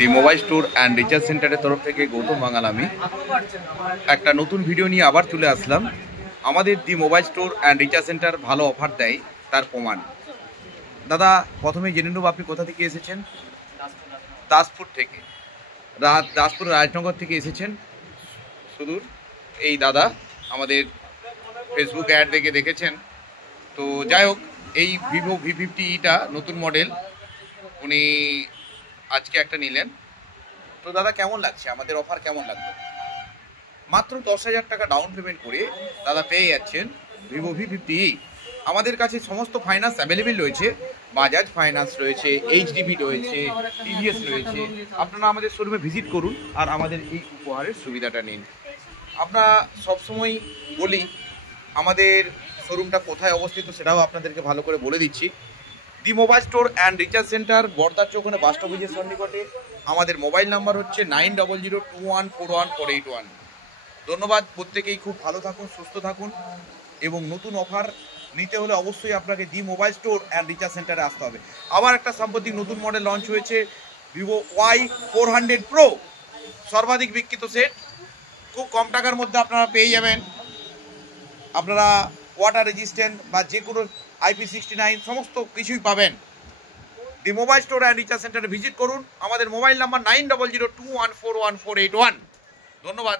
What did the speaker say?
The mobile store and recharge সেন্টারের তরফ থেকে গৌতম বাঙাল আমি একটা নতুন ভিডিও নিয়ে আবার চলে আসলাম। আমাদের the mobile store and recharge centre ভালো অফার দেয় তার প্রমাণ। দাদা, প্রথমে জেনে নেব আপনি কোথা থেকে এসেছেন? দাসপুর থেকে। দাসপুর রাজনগর থেকে এসেছেন সুদূর। এই দাদা আমাদের ফেসবুক অ্যাড দেখে দেখেছেন। তো যাই হোক, এই ভিভো V50টা নতুন মডেল উনি আজকে একটা নিলেন। তো দাদা, কেমন লাগছে আমাদের অফার? কেমন লাগলো? মাত্র 10,000 টাকা ডাউন পেমেন্ট করে দাদা পেয়ে যাচ্ছেন ভিভো V50। আমাদের কাছে সমস্ত ফাইন্যান্স অ্যাভেলেবেল রয়েছে। বাজাজ ফাইন্যান্স রয়েছে, এইচডিবি রয়েছে, টিভিএস রয়েছে। আপনারা আমাদের শোরুমে ভিজিট করুন আর আমাদের এই উপহারের সুবিধাটা নিন। আমরা সবসময় বলি আমাদের শোরুমটা কোথায় অবস্থিত, সেটাও আপনাদেরকে ভালো করে বলে দিচ্ছি। The mobile store and recharge centre, বর্দার চৌকানে বাস স্টপেজের সন্নিকটে। আমাদের মোবাইল নাম্বার হচ্ছে 9002141481। ধন্যবাদ। প্রত্যেকেই খুব ভালো থাকুন, সুস্থ থাকুন এবং নতুন অফার নিতে হলে অবশ্যই আপনাকে দি মোবাইল স্টোর অ্যান্ড রিচার্জ সেন্টারে আসতে হবে। আবার একটা সাম্প্রতিক নতুন মডেল লঞ্চ হয়েছে, ভিভো Y400 প্রো, সর্বাধিক বিক্রিত সেট। খুব কম টাকার মধ্যে আপনারা পেয়ে যাবেন। আপনারা ওয়াটার রেজিস্ট্যান্ট বা যে কোনো IP69 সমস্ত কিছুই পাবেন। দি মোবাইল স্টোর অ্যান্ড রিচার্জ সেন্টারে ভিজিট করুন। আমাদের মোবাইল নাম্বার 9002141481। ধন্যবাদ।